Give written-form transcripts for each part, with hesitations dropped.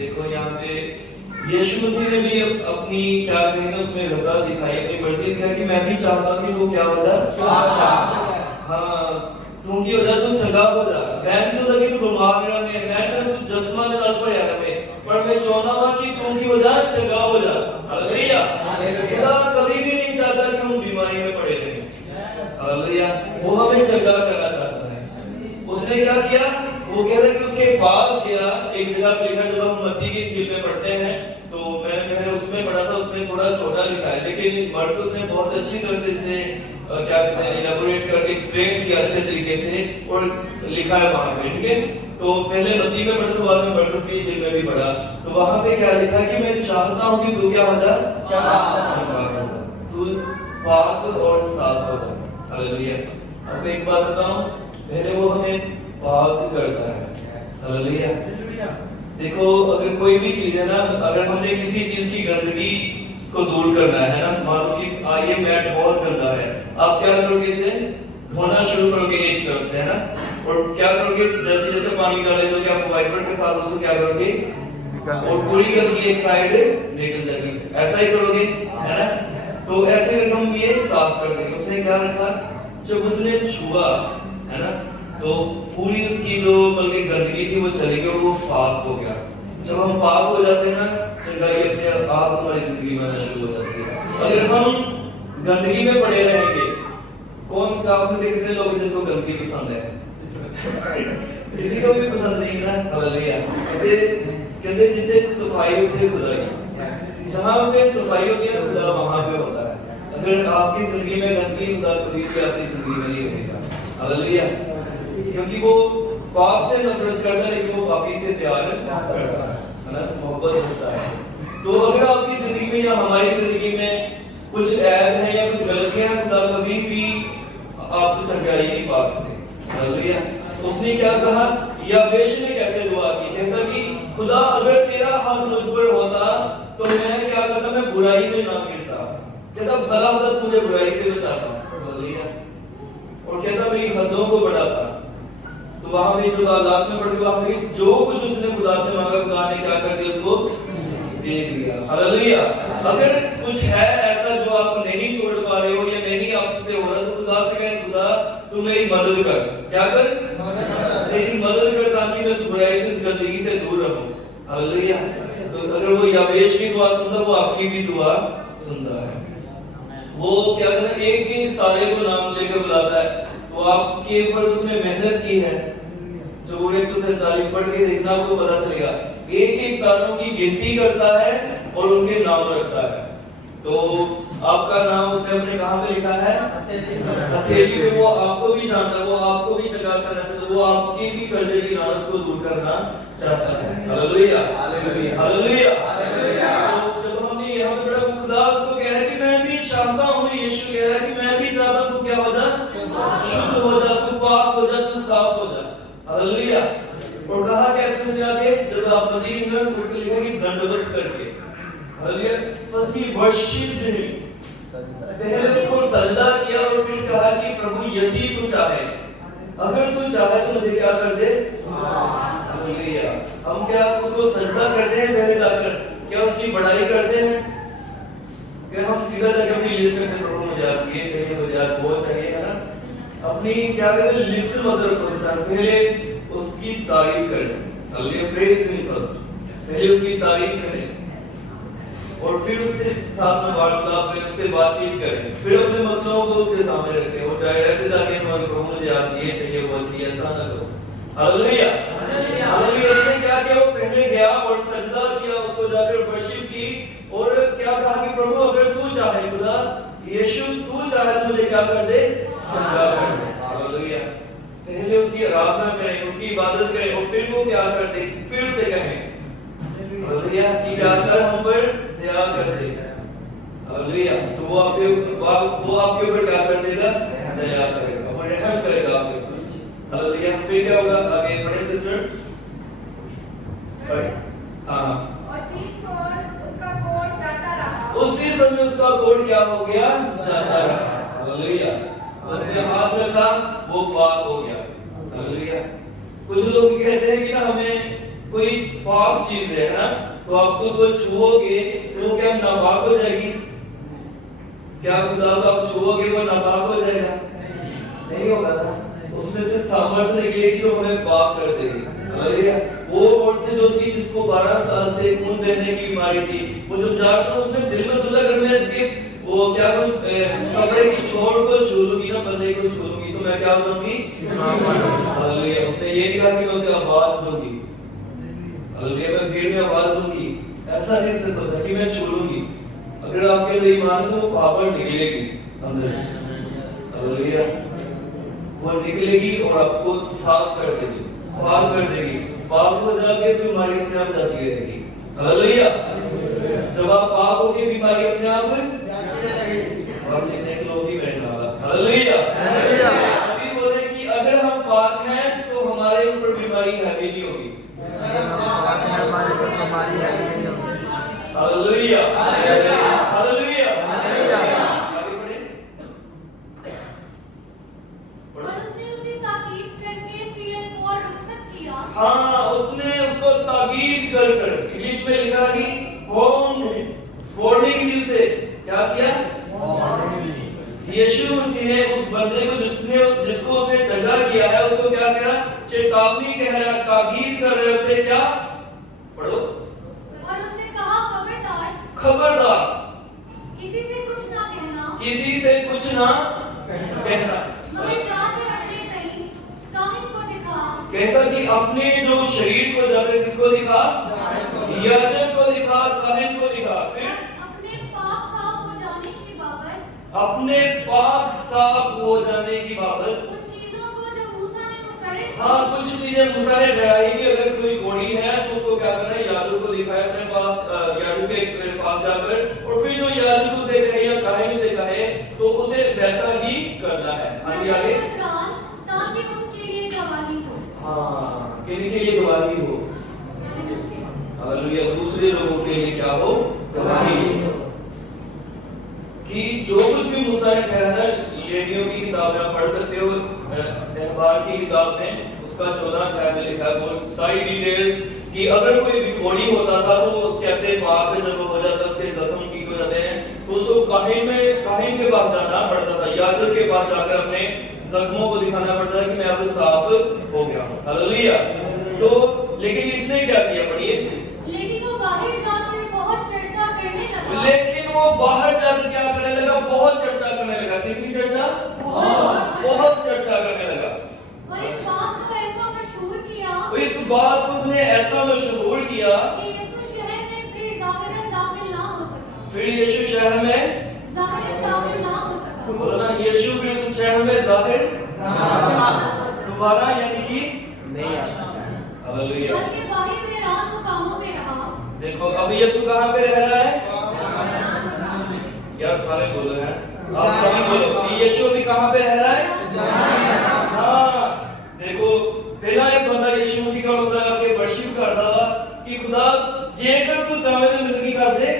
देखो यहाँ पे यीशु मसीह ने भी अपनी क्या कहेंगे उसमें रजा दिखाई, अपनी मर्जी दिखाई कि मैं भी चाहता हूँ कि वो क्या हो जाए, हाँ तू की हो जाए, तू चंगा हो जाए। मैं नहीं चाहता कि तू बीमार रहे, मैं नहीं चाहता तू जख्मा दे नाल भरिया रहे, पर मैं चाहता हूँ कि तू की हो जाए, चंगा हो जाए। हालेलुया। खुदा कभी भी नहीं चाहता कि हम बीमारी में पड़े रहें। हालेलुया। वो हमें चंगा करना चाहता है। उसने क्या किया, वो कहता है कि उसके पास गया, एक जगह पे लिखा, जब हम मत्ती की इंजील में पढ़ते हैं तो मैंने पहले उसमें पढ़ा था, उसमें थोड़ा छोटा लिखा है, लेकिन मरकुस ने बहुत अच्छी तरह से इसे क्या कहते हैं इलैबोरेट करके एक्सप्लेन किया अच्छे तरीके से और लिखा है वहां पे, ठीक है। तो पहले मत्ती में पढ़ा, तो बाद में मरकुस की इंजील में भी पढ़ा, तो वहां पे क्या लिखा है कि मैं चाहता हूं कि तू क्या हो जाए, तू पाक और साफ हो जाए। हालेलुया। अब एक बात बताऊं, पहले वो हमें पाक करता है। हालेलुया। देखो अगर कोई भी चीज है ना, अगर हमने किसी चीज की गंदगी को दूर करना है ना, मान लो कि ये मैट बहुत गंदा है, आप क्या करोगे, इसे धोना शुरू करोगे एक तरफ से, है ना, और क्या करोगे, जैसे जैसे पानी डालेंगे तो आप वाइपर के साथ उसको क्या करोगे और पूरी गंदगी एक साइड निकल जाएगी, ऐसा ही करोगे, है ना। तो ऐसे हम ये साफ कर देंगे। उसने क्या रखा, जब उसने छुआ, है ना, तो पूरी उसकी जो बल्कि गंदगी थी वो चली गई, वो पाक हो गया। जब हम पाक हो जाते हैं ना, चंगाई अपने आप हमारी जिंदगी में आना शुरू हो जाती है। अगर हम गंदगी में पड़े रहेंगे, कौन आप में से कितने लोग जिनको गंदगी पसंद है? किसी को भी पसंद नहीं ना। हालेलुया। कहते जिनसे सफाई होती है खुदा की, जहाँ पे सफाई होती है ना खुदा वहां पे होता है। अगर आपकी जिंदगी में गंदगी, खुदा कभी भी आपकी जिंदगी में नहीं रहेगा। हालेलुया। क्योंकि वो पाप से नफरत करता है, लेकिन वो पापी से प्यार करता है ना, मोहब्बत होता है। तो अगर आपकी जिंदगी में या हमारी जिंदगी में कुछ ऐब है या कुछ गलतियां हैं, खुदा कभी भी आपको चंगाई नहीं पा सकते। हालेलुया। उसने क्या कहा, याबेश ने कैसे दुआ की, कहता कि खुदा अगर तेरा हाथ मुझ पर होता तो मैं क्या करता, मैं बुराई में ना गिरता। कहता भला होता तू मुझे बुराई से बचाता। हालेलुया। और कहता मेरी हदों को बढ़ाता। तो वहां पे जो लास्ट में पढ़ते वहां पे जो कुछ उसने खुदा से मांगा, खुदा ने क्या कर दिया, उसको दे दिया। हालेलुया। अगर कुछ है ऐसा जो आप नहीं छोड़ पा रहे हो या नहीं आपसे हो रहा, तो खुदा से कहें, खुदा तू मेरी मदद कर। क्या कर, मेरी मदद कर, ताकि मैं इस बुराई से, गंदगी से दूर रहूं। हालेलुया। तो अगर वो याबेश की दुआ सुनता, वो आपकी भी दुआ सुनता है। वो क्या करता है, एक एक तारे को नाम लेकर बुलाता है। तो आपके ऊपर उसने मेहनत की है, जो 147 पढ़ के देखना, आपको पता चलेगा। एक एक तारों की गिनती करता है और उनके नाम रखता है। तो आपका नाम उसने अपने कहां पे लिखा है, हथेली पे। वो आपको भी जानता है, वो आपको भी चंगा करना चाहता है, वो आपके भी कर्जे की लानत को दूर करना चाहता है। हालेलुया। हालेलुया। तो जब हमने यहाँ पे पढ़ा, खुदा उसको कह रहा है कि मैं भी चाहता हूँ, यीशु कह रहा है कि मैं भी चाहता हूँ तू क्या हो जा, शुद्ध हो जा, तू पाक हो जा, तू साफ हो जा। हालेलुया। और कहा कैसे उसने आगे, जब आप मदीने में, उसको लिखा कि दंडवत करके। हालेलुया। फर्स्ट ही वर्शिप्ड हिम, पहले उसको सजदा किया और फिर कहा कि प्रभु यदि तू चाहे, अगर तू चाहे तो मुझे क्या कर दे। हालेलुया। हम क्या उसको सजदा करते हैं पहले जाकर, क्या उसकी बड़ाई करते हैं, क्या हम सीधा जाकर अपनी लिस्ट करते हैं, प्रभु मुझे आज ये चाहिए, मुझे आज वो चाहिए, है ना। अपनी क्या करते हैं, लिस्ट मत रखो इंसान, पहले उसकी तारीफ करें। हालेलुया। प्रेज हिम फर्स्ट, पहले उसकी तारीफ करें और फिर उससे साथ में वार्तालाप करें, उससे बातचीत करें, फिर अपने मसलों को उसके सामने रखें। और डायरेक्ट जाके प्रभु मुझे आज ये चाहिए, वो चाहिए, ऐसा ना करो। हालेलुया। हालेलुया। उसने क्या किया, वो पहले गया और सजदा किया, उसको जाकर वर्शिप की और क्या कहा कि प्रभु अगर तू चाहे, खुदा यीशु तू चाहे तो मुझे क्या कर दे, चंगा कर दे। हालेलुया। पहले उसकी आराधना करें, उसकी इबादत करें और फिर वो क्या कर दे, फिर उसे कहें हालेलुया कि क्या कर हम पर दया कर दे। हालेलुया। तो वो आपके ऊपर क्या कर देगा, दया करेगा, वो रहम करेगा आपके ऊपर। हालेलुया। फिर क्या होगा, आगे पढ़े सिस्टर, पढ़े। हाँ। उसी समय उसका कोढ़ क्या हो गया, जाता रहा। हालेलुया। उसने हाथ रखा, वो पाक हो गया। हालेलुया। कुछ लोग कहते हैं कि ना हमें कोई पाक चीज है ना, तो आप उसको छुओगे तो वो क्या नापाक हो जाएगी? क्या खुदा को आप छुओगे वो नापाक हो जाएगा? नहीं होगा ना, उसमें से सामर्थ्य निकलेगी तो हमें पाक कर देगी। वो औरत जो थी जिसको 12 साल से खून बहने की बीमारी थी, वो जब जाकर उसने दिल में सोचा कर मैं इसके वो क्या कपड़े की छोर को छू लूंगी ना, बंदे को छू लूंगी तो मैं क्या हो जाऊंगी? हालेलुया। उसने ये नहीं कहा कि मैं उसे आवाज दूंगी, हालेलुया, मैं भीड़ में आवाज दूंगी, ऐसा नहीं उसने सोचा कि मैं छू लूंगी। अगर आपके अंदर ईमान है तो वो पावर निकलेगी अंदर से, हालेलुया, वो निकलेगी और आपको साफ कर देगी, पाक कर देगी। पाक हो जाके तो बीमारी अपने आप जाती रहेगी, हालेलुया। जब आप पाक होके बीमारी अपने आप जाती रहेगी, बस एक लोग ही बैठने वाला, हालेलुया। अभी बोले कि अगर हम पाक हैं तो हमारे ऊपर बीमारी हावी नहीं होगी, हालेलुया, हालेलुया। आगे बढ़े। हाँ, उसने उसको ताकीद कर इंग्लिश में लिखा ही वार्निंग से क्या किया? यीशु मसीह ने उस बंदे को जिसको उसने चंगा किया है उसको क्या कह रहा? चेतावनी कह रहा, ताकीद कर रहे उसे, क्या पढ़ो? और उसने कहा खबरदार, खबरदार, किसी से कुछ ना कहना, किसी से कुछ ना कहना, मगर जाकर अपने कहीं काहिन को दिखा। कहता कि अपने जो शरीर को जाकर किसको दिखा? याजक को दिखा, काहिन को दिखा। फिर अपने पाक साफ हो जाने की बाबत, अपने पाक साफ हो जाने की बाबत उन चीजों को जो मूसा ने मुकर्रर की। हाँ, कुछ चीजें मूसा ने ठहराई कि अगर कोई घोड़ी है तो उसको क्या करना है? याजक को दिखाए अपने पास, याजक के पास जाकर, और फिर जो याजक उसे कहे या काहिन उसे कहे तो उसे वैसा ही करना है। आगे आगे, ताकि उनके लिए गवाही हो। हाँ, किन के लिए गवाही हो? हालेलुया, दूसरे लोगों के लिए क्या हो? गवाही। कि जो कुछ भी मूसा ने ठहराया, लेवियों की किताब में आप पढ़ सकते हो, अहबार की किताब में उसका 14 अध्याय में लिखा है वो सारी डिटेल्स कि अगर कोई भिखोड़ी होता था तो कैसे पाक जब हो जाता, उसके जख्म ठीक हो जाते हैं, तो उसको काहिन के पास जाना पड़ता था, याजक के पास जाकर अपने जख्मों को दिखाना पड़ता था कि मैं अब साफ हो गया हूं, हालेलुया। तो लेकिन इसने क्या किया? पढ़िए। लेकिन वो बाहर जाकर बहुत चर्चा करने लगा। लेकिन वो बाहर जाकर क्या करने लगा? बहुत चर्चा करने लगा। कितनी चर्चा? बहुत चर्चा करने लगा। और इस बात को ऐसा मशहूर किया, इस बात को उसने ऐसा मशहूर किया कि यीशु शहर में फिर ज़ाहिरन दाखिल ना हो सका। फिर यीशु शहर में ज़ाहिरन दाखिल ना हो सका। बोलो ना, यीशु फिर उस शहर में जाहिर दोबारा यानी कि नहीं आ सका, हालेलुया। बल्कि बाहर में रात को कामों में रहा। देखो अब यीशु कहां पे रह रहा है? यार सारे बोल रहे हैं, आप सभी बोलो कि यीशु भी कहां पे रह रहा है? हाँ, देखो पहला एक बंदा यीशु मसीह का बंदा आके वर्शिप करता था कि खुदा जेकर तू चाहे तो जिंदगी कर दे,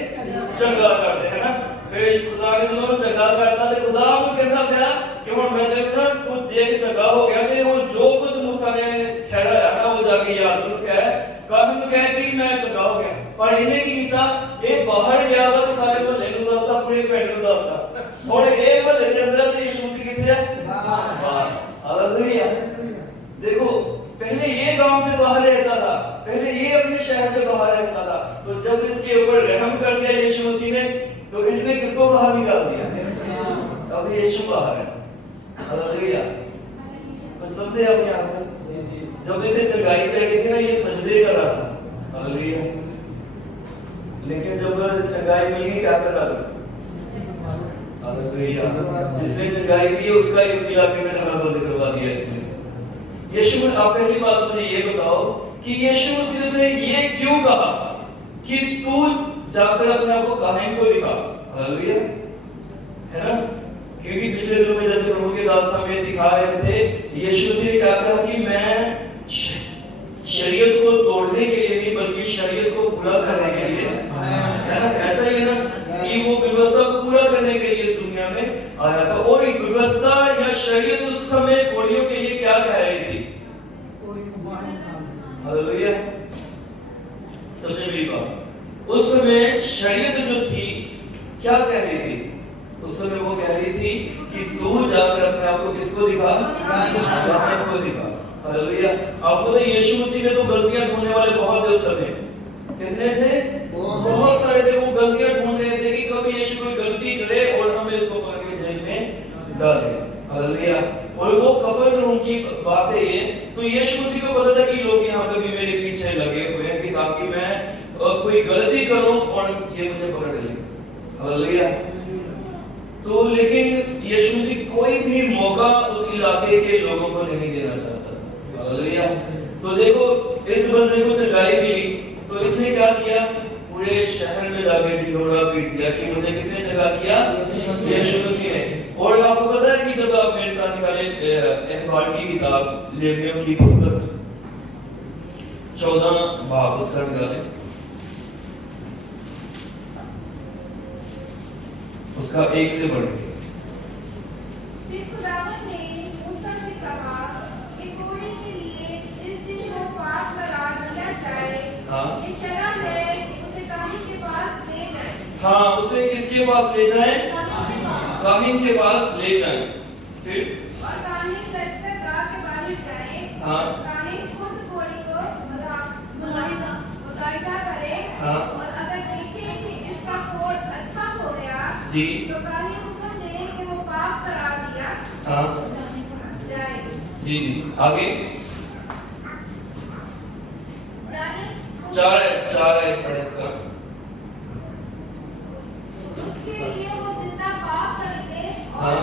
चंगा कर दे, है ना। फिर खुदा ने उन्होंने चंगा करता तो खुदा को कहता था कि हुन मैं तेरे ना तू देख चंगा हो गया ते हुन जो कुछ मूसा ने ठहराया ना वो जाके याद को कहे, काहिन कहे कि मैं चंगा हो गया, पर इन्हें की कीता ये बाहर गया वा तो सारे मोहल्ले नु दसदा, पूरे पिंड नु दसदा, और ये मोहल्ले के अंदर ते यीशु मसीह किथे है? बाहर, हालेलुया। देखो पहले ये गांव से बाहर रहता था, पहले ये अपने शहर से बाहर रहता था, तो जब इसके ऊपर रहम कर दिया यीशु मसीह ने तो इसने किसको बाहर निकाल दिया? अब यीशु बाहर है, हालेलुया। तो समझे आप यहाँ पर? जब इसे चंगाई चाहिए थी ना ये सजदे कर रहा था, हालेलुया, लेकिन जब चंगाई मिल गई क्या कर रहा था? हालेलुया। जिसने चंगाई दी उसका ही उस इलाके में जाना बंद करवा दिया इसने। यीशु, आप पहली बात मुझे ये बताओ कि यीशु मसीह से ये क्यों कहा कि तू जाकर अपने आप को काहिन को दिखा, हालेलुया, है ना। क्योंकि पिछले दिनों में जैसे प्रभु के दास हमें सिखा रहे थे, यीशु मसीह ने क्या कहा कि मैं शरीयत को तोड़ने के लिए नहीं बल्कि शरीयत को पूरा करने के लिए, है ना, ऐसा ही है ना कि वो व्यवस्था को पूरा करने के लिए इस दुनिया में आया था। और एक व्यवस्था या शरीयत उस समय कोड़ियों के लिए क्या कह रही थी? हालेलुया। उस समय शरीयत जो थी क्या कह रही थी? उस समय वो कह रही थी कि तू जाकर अपने आप को किसको दिखा? काहिन को दिखा। हालेलुया। आपको तो यीशु मसीह ने तो गलतियां ढूंढने वाले बहुत थे उस समय। कितने थे? बहुत सारे थे। वो गलतियां ढूंढ रहे थे कि कभी यीशु कोई गलती करे और हमें इसको पकड़ के जेल में डाले। हालेलुया। और वो कफरनहूम की बात है ये। तो यीशु मसीह को पता था कि लोग यहाँ पे भी मेरे पीछे लगे हुए हैं कि ताकि मैं कोई गलती करूं और ये मुझे पकड़ ले। हालेलुया। तो लेकिन यीशु मसीह कोई भी मौका उस इलाके के लोगों को नहीं देना चाहता। हालेलुया। तो देखो इस बंदे को चंगाई मिली तो इसने क्या किया? पूरे शहर में जाके ढिंढोरा पीट दिया कि मुझे किसने जगा किया? यीशु मसीह ने। और आपको पता है कि जब आप मेरे साथ निकाले अखबार की किताब लेवियों की पुस्तक 14 बाब उसका निकाले, उसका 1 से बढ़ गया। फिर खुदावंद ने मूसा से कहा कि कोढ़ी के लिए जिस दिन वो पाक करार दिया जाए, ये शर्म है कि उसे काहिन के पास ले जाए। हाँ, उसे किसके पास ले जाए? काहिन के पास ले जाए। फिर और काहिन लश्कर गाह के बाहर जाए। काहिन खुद कोढ़ी को मुलाहिजा करे। और अगर देखे कि इसका कोढ़ अच्छा हो गया जी, तो काहिन हुक्म दे कि वो पाक करार दिया जाए। जी जी। आगे जाने चार आयत पढ़े इसका। उसके लिए वो जिंदा पाक करके और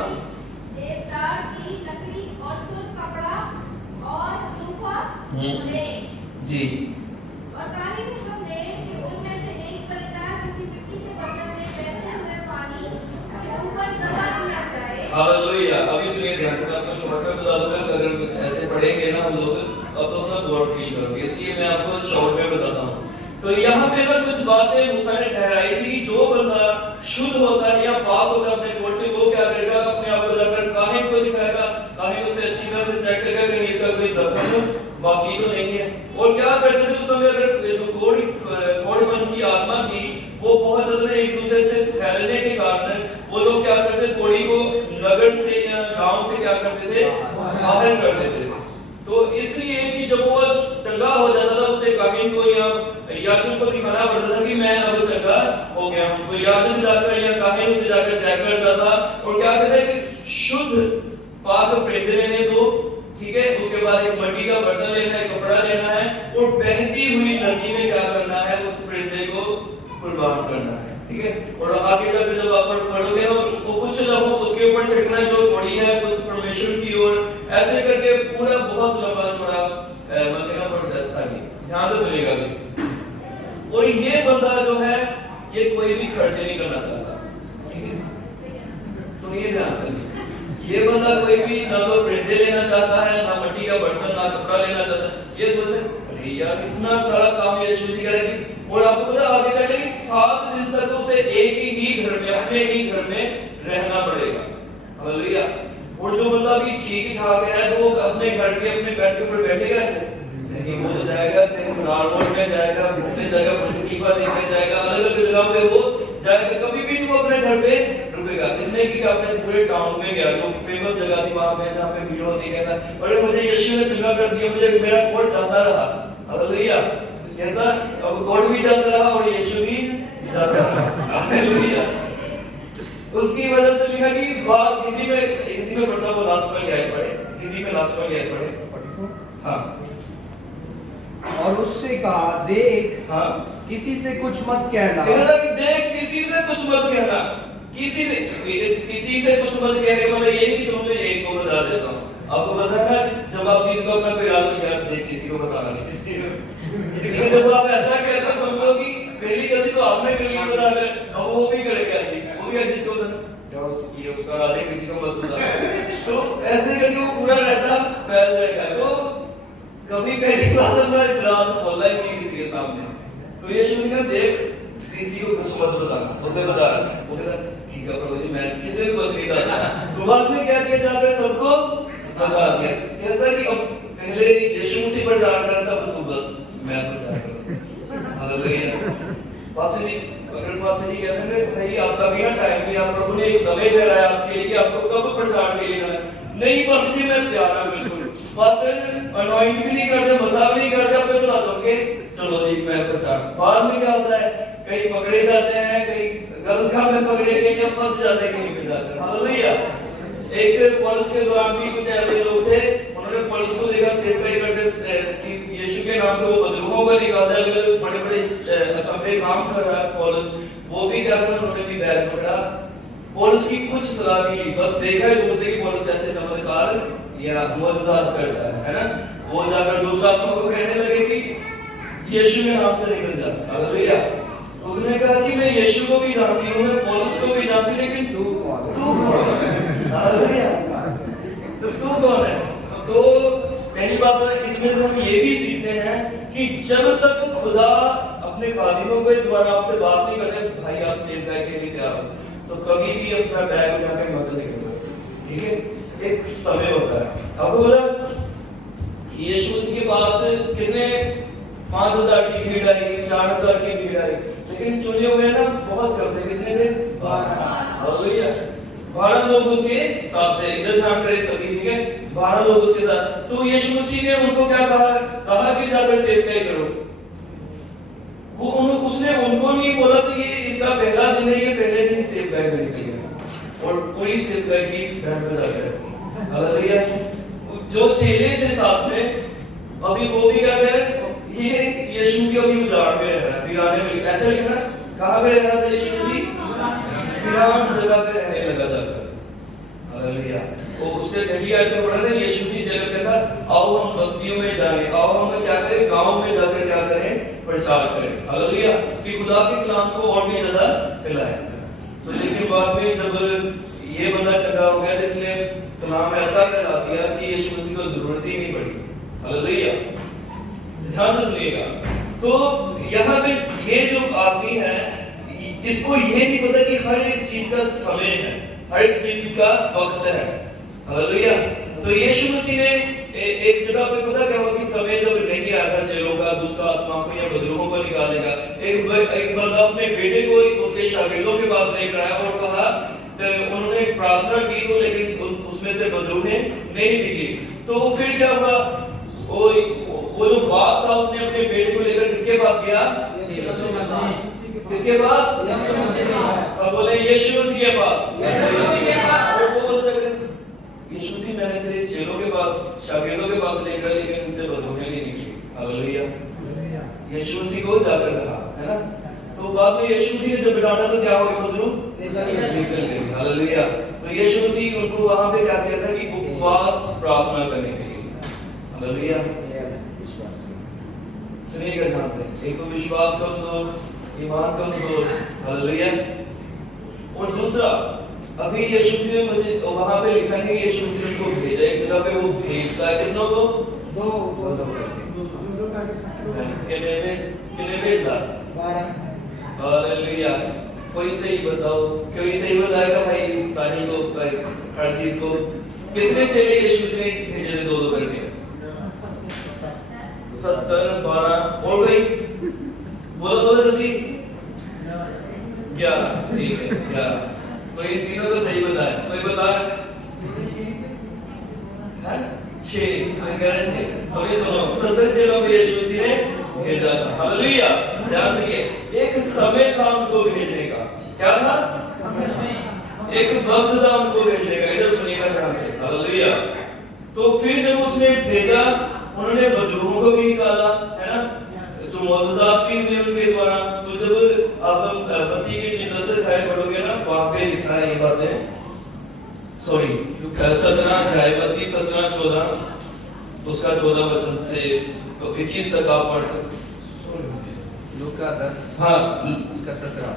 देवदार की लकड़ी और सुर्ख कपड़ा और सूफा ले। जी। और काहिन हुक्म दे कि उनमें से एक परिंदा किसी मिट्टी के बर्तन में बहते हुए पानी के ऊपर दबा दिया जाए। हालेलुया। अभी सुनिए ध्यान से, आपको शॉर्ट में बता दूंगा। अगर ऐसे पढ़ेंगे ना हम लोग अब तो सब गौर फील करोगे, इसलिए मैं आपको शॉर्ट में बताता हूँ। तो यहाँ पे ना कुछ बातें मूसा ने ठहराई थी कि जो बंदा शुद्ध होता है या पाक होता है अपने कोढ़ से, वो क्या करेगा? अपने आप को जाकर काहिन को दिखाएगा। काहिन उसे अच्छी तरह से चेक करेगा कि इसका कोई जख्म बाकी तो नहीं है। और क्या करते थे उस समय? अगर जो कोढ़पन की आत्मा थी वो बहुत ज्यादा एक दूसरे से फैलने के कारण वो लोग क्या करते? कोढ़ी को नगर से या गांव से क्या करते थे? बाहर कर देते थे। तो इसलिए कि जब वो चंगा हो जाता था उसे काहिन को या याजक को दिखाना पड़ता था कि मैं अब चंगा हो गया हूं। तो याजक जाकर या काहिन उसे जाकर चेक करता था और क्या कहते हैं कि शुद्ध पाक परिंदे लेने दो, ठीक है। उसके बाद एक मिट्टी का बर्तन लेना है, कपड़ा लेना है और बहती हुई नदी में क्या करना है? उस परिंदे को कुर्बान करना है, ठीक है। और आगे जाकर जब आप पढ़ोगे ना तो कुछ लोगों उसके ऊपर छिड़कना जो थोड़ी है कुछ परमेश्वर की ओर, ऐसे करके पूरा बहुत लंबा चौड़ा मतलब प्रोसेस था ये। ध्यान से सुनिएगा भी। और ये बंदा जो है ये कोई भी खर्च नहीं करना चाहता, ठीक है। सुनिए ध्यान से, ये बंदा कोई भी ना तो परिंदे लेना चाहता है, ना मिट्टी का बर्तन, ना कपड़ा लेना चाहता है। ये सोचते अरे यार इतना सारा काम यीशु मसीह करेगी। और आपको पता आगे चले कि 7 दिन तक उसे एक ही घर में, अपने ही घर में रहना पड़ेगा। हालेलुया। और जो बंदा भी ठीक ठाक है तो वो अपने घर के ऊपर बैठेगा ऐसे नहीं, वो तो जाएगा कहीं रोड में जाएगा, घूमने जाएगा, प्रतिमा देखने जाएगा, अलग अलग जगह पे वो जाएगा। कभी भी वो अपने घर पे रुकेगा। इसलिए कि अपने पूरे टाउन में गया जो फेमस जगह थी वहां पे जहाँ पे भीड़ होती है, कहता अरे मुझे यीशु ने चंगा कर दिया, मुझे मेरा कोढ़ जाता रहा। हालेलुया। कहता अब कोढ़ भी जाता रहा और यीशु भी जाता रहा। हालेलुया। उसकी वजह से लिखा कि बात हिंदी में पढ़ना, वो लास्ट वाली आयत पढ़े, हिंदी में लास्ट वाली आयत पढ़े 44। हाँ। और उससे कहा देख, किसी से कुछ मत कहना। देख किसी से कुछ मत कहना। किसी से कुछ मत कहने वाला ये नहीं कि तुमने एक को बता देता हूँ। आपको पता है जब आप किसी को अपना कोई राज में यार देख किसी को बताना नहीं, लेकिन जब आप ऐसा कहते हो समझो कि पहली गलती तो आपने कर ली बता कर, अब वो भी करेगा ऐसी, वो भी जिसको ये उसका राज है किसी को मत बता। तो ऐसे करके वो पूरा रहता फैल जाएगा। तो कभी पहली बार मैं राज खोला ही नहीं किसी के सामने। तो ये शुरू कर देख किसी को कुछ मत बताना। उसे बता वो कहता ठीक है प्रभु जी मैं किसी को कुछ नहीं बताता। तो बाद में क्या किया जाकर सबको बता दिया। कहता कि अब पहले यीशु मसीह पर जाकर था तो तू बस मैं तो जाकर। हालेलुया। पास्टर जी, अगर पास्टर जी कहते हैं भाई आपका भी ना टाइम भी आप प्रभु ने एक समय ठहराया आपके लिए कि आपको कब प्रचार के लिए जाना है। नहीं पास्टर जी मैं तैयार हूं बिल्कुल। पास्टर अनॉइंट भी नहीं करते, मजाक नहीं करते, आप तो ना दोगे चलो जी मैं प्रचार। बाद में क्या होता है, कहीं पकड़े जाते हैं, कहीं गलत काम में पकड़े गए या फंस जाते हैं कहीं पे जाकर। हालेलुया। एक पौलुस के दौरान भी कुछ ऐसे लोग थे, उन्होंने पौलुस को देखा सेवकाई करते कि यीशु के नाम से वो बदरूहों को निकालता है, लेकिन बड़े बड़े अचंभे काम कर रहा है पौलुस। वो भी क्या करा, उन्होंने भी बैग पकड़ा, पौलुस की कुछ सलाह नहीं ली, बस देखा है दूर से कि पौलुस ऐसे चमत्कार या मौजूदात करता है ना। वो जाकर दूसरा आत्मा को कहने लगे कि यीशु के नाम से निकल जा। हालेलुया। उसने कहा कि मैं यीशु को भी जानती हूँ, मैं पौलुस को भी जानती हूँ, लेकिन तू कौन है? हालेलुया। तू कौन है? तो पहली बात तो इसमें से हम ये भी सीखते हैं कि जब तक खुदा अपने खादिमों के द्वारा आपसे बात नहीं करते, भाई आप सेवकाई के लिए क्या हो, तो कभी भी अपना बैग उठाकर मत निकलो। ठीक है, एक समय होता है। आपको पता यीशु मसीह के पास कितने 5000 की भीड़ आई, 4000 की भीड़ आई, लेकिन चुने हुए ना बहुत कम थे। कितने थे? 12। 12 लोग उसके साथ थे। इधर ध्यान करें सभी, ठीक है, 12 लोग उसके साथ। तो यीशु मसीह ने उनको क्या कहा कि जाकर सेवकाई करो। वो उसने उनको नहीं बोला कि ये इसका पहला दिन है, ये पहले दिन सेवकाई में निकल गया और पूरी सेवकाई की बैंड बजा के रखी। हालेलुया। जो चेले थे साथ में, अभी वो भी क्या कह रहे, ये यीशु मसीह अभी उजाड़ में रह रहा है, वीराने में। ऐसा लिखना, कहाँ पे रह रहा था यीशु मसीह? वीरान जगह पे रहने लगा जाकर। हालेलुया। वो उससे पहली आयत में पढ़ा था, यीशु मसीह जगह कहता आओ हम बस्तियों में जाएं, आओ हम क्या करें, गांव में जाकर क्या करें, प्रचार करें। हालेलुया। कि खुदा के कलाम को और भी ज्यादा फैलाएं। तो लेकिन बाद में जब ये बंदा चंगा हो गया, इसने कलाम ऐसा फैला दिया कि यीशु मसीह को जरूरत ही नहीं पड़ी। हालेलुया। ध्यान से सुनिएगा। तो यहाँ पे ये जो आदमी है, इसको ये नहीं पता कि हर एक चीज का समय है, हर एक चीज का वक्त है। हालेलुया। तो यीशु मसीह ने एक जगह पे पता क्या हुआ कि समय जब नहीं आया था चेलों का दूसरा आत्मा को या बदरूहों को निकालने का, एक बंदा अपने बेटे को उसके शागिर्दों के पास लेकर आया और कहा, उन्होंने प्रार्थना की तो लेकिन उसमें से बदरूहें नहीं निकली। तो फिर क्या हुआ, वो जो बाप था उसने अपने बेटे को लेकर किसके पास गया? किसके पास? सब बोले यीशु मसीह के पास। यीशु मसीह मैंने तेरे चेलों के पास, शागिर्दों के पास लेकर, लेकिन उनसे बदरूहें नहीं निकली। हालेलुया। यीशु मसीह को जाकर कहा, है ना। तो बाद में यीशु मसीह ने जब डांटा तो क्या हो गया, बदरू निकल गए। हालेलुया। तो यीशु मसीह उनको वहां पे क्या कहता है कि उपवास प्रार्थना करने के लिए। हालेलुया। सुनिएगा ध्यान से, एक तो विश्वास कमजोर, ईमान कमजोर। हालेलुया। और दूसरा, अभी यीशु मसीह ने मुझे वहां पे लिखा नहीं, यीशु मसीह को भेजा, एक जगह पे वो भेजता है कितनों को? दो कितने भेजा? 12। हालेलुया। कोई सही बताओ, कोई सही बताएगा भाई? सानी को, हरजीत को, कितने चेले यीशु मसीह ने भेजे थे? 2 करके 70, 12 और कोई बोलो जल्दी। 11। ठीक है, 11। कोई तीनों तो सही बताया, कोई बताया? 6। तो ये सुनो, 70 चेलों को यीशु मसीह ने भेजा था। हालेलुया। ध्यान से, एक समय था उनको भेजने का। क्या था? एक वक्त था उनको भेजने का। इधर सुनिएगा ध्यान से। हालेलुया। तो फिर जब उसने भेजा, उन्होंने बदरूहों को भी निकाला, है ना, जो मौजूदात भी हुए उनके द्वारा। तो जब आप मत्ती के चिन्ह से अध्याय पढ़ोगे ना, वहां पे लिखा है ये बातें, सॉरी 17 अध्याय मत्ती 17-14, उसका 14 वचन से 21 तक आप पढ़ सकते। लूका 10, हाँ उसका 17,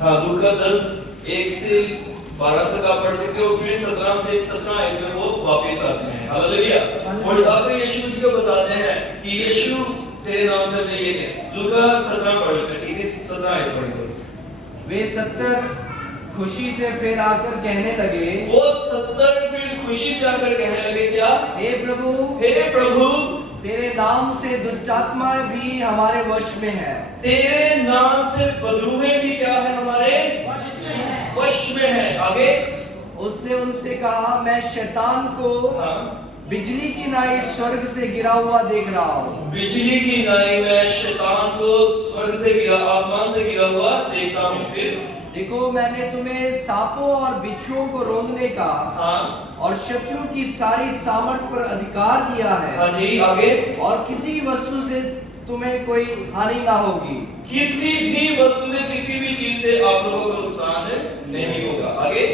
हाँ लूका 10 1 से 12 तक आप पढ़ सकते हो। फिर 17 से 17 आयत में वो वापस आते हैं। हालेलुया। और आगे यीशु मसीह को बताते हैं कि यीशु तेरे नाम से हमने ये किया। लूका 17 पढ़ लेते, ठीक है, 17 आयत पढ़ लो। वे 70 खुशी से फिर आकर कहने लगे, वो 70 फिर खुशी से आकर कहने लगे क्या? हे प्रभु, हे प्रभु, तेरे नाम से दुष्टात्माएं भी हमारे वश में है। तेरे नाम बदरूहें भी क्या है हमारे वश में है। आगे उसने उनसे कहा, मैं शैतान को हाँ, बिजली की नाई स्वर्ग से गिरा हुआ देख रहा हूँ। बिजली की नाई में शैतान को स्वर्ग से गिरा, आसमान से गिरा हुआ देखता हूँ। फिर देखो, मैंने तुम्हें सांपों और बिच्छुओं को रोंदने का हाँ और शत्रु की सारी सामर्थ पर अधिकार दिया है। हाँ जी, आगे और किसी वस्तु से तुम्हें कोई हानि ना होगी। किसी भी वस्तु से, किसी भी चीज से आप लोगों को नुकसान नहीं होगा। आगे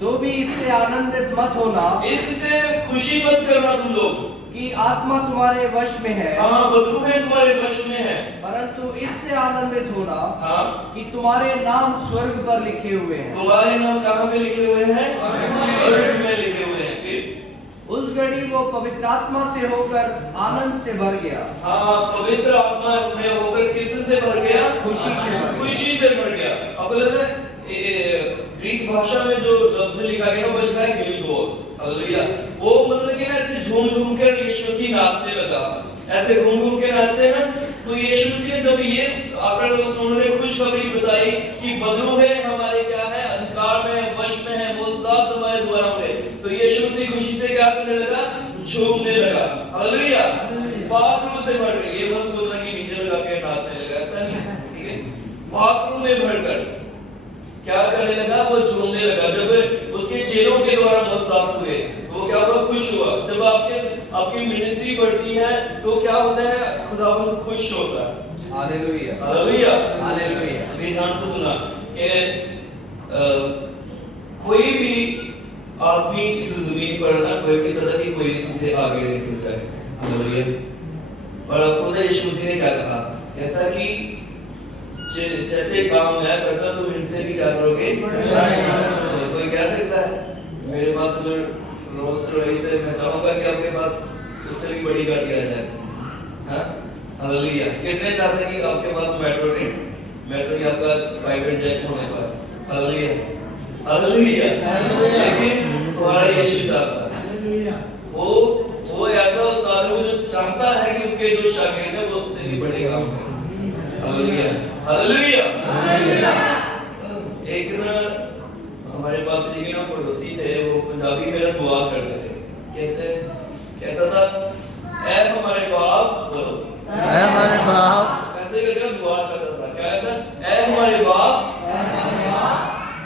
तो भी इससे आनंदित मत होना इससे खुशी मत करना तुम लोग कि आत्मा तुम्हारे वश में है, हाँ, बदरूहें तुम्हारे वश में है, परंतु इससे आनंदित होना हाँ, कि तुम्हारे नाम स्वर्ग पर लिखे हुए हैं। तुम्हारे नाम कहाँ पे लिखे हुए हैं? स्वर्ग में लिखे हुए हैं। फिर उस घड़ी वो पवित्र आत्मा से होकर आनंद से भर गया। हाँ, पवित्र आत्मा में होकर किससे भर गया? खुशी से भर गया। खुशी से भर गया। अब ग्रीक भाषा में जो लफ्ज लिखा गया वो लिखा है गिलगोल। हालेलुया। वो मतलब कि ना ऐसे झूम झूम कर यीशु मसीह नाचने लगा, ऐसे घूम घूम के नाचते ना। तो यीशु मसीह ने जब ये आकर उन्होंने खुशखबरी बताई कि बदरूहें हमारे क्या है, अधिकार में, वश में है, मोज़ात हमारे द्वारा हुए, तो यीशु मसीह खुशी से क्या करने लगा? झूमने लगा। हालेलुया। पाक रूह से भर गए। ये मत सोचना कि डीजे लगा के नाचने लगा, ऐसा नहीं, ठीक है। पाक रूह में भरकर क्या करने लगा? वो झूमने लगा। जब उसके चेलों के द्वारा मोज़ात हुए तो वो क्या हुआ? खुश हुआ। जब आपकी मिनिस्ट्री बढ़ती है तो क्या होता है? खुदावंद खुश होता है। Hallelujah, hallelujah, hallelujah. अभी ध्यान से सुना कि कोई भी आदमी इस जमीन पर ना कोई भी चाहता कि कोई इसी से आगे निकल जाए। हालेलुया। और आपको यीशु मसीह ने क्या कहा? कहता कि जैसे काम मैं करता तुम इनसे भी क्या करोगे? तो कोई कह सकता है मेरे पास अगर रोल्स रॉयस है, मैं चाहूंगा कि आपके पास उससे भी बड़ी गाड़ी आ जाए। हाँ, हालेलुया। कितने चाहते हैं कि आपके पास मेट्रो की आपका प्राइवेट जेट होने पर? Hallelujah, hallelujah. लेकिन तुम्हारा यीशु चाहता है, वो ऐसा उस्ताद है वो जो चाहता है कि उसके जो शागिर्द है वो उससे भी बड़े काम करें। Hallelujah, hallelujah. एक ना हमारे पास एक ना पड़ोसी थे, वो पंजाबी में दुआ करते थे। कहता था, ऐ हमारे बाप, बोलो ऐ हमारे बाप, ऐसे करके दुआ करता था। क्या कहता? ऐ हमारे बाप,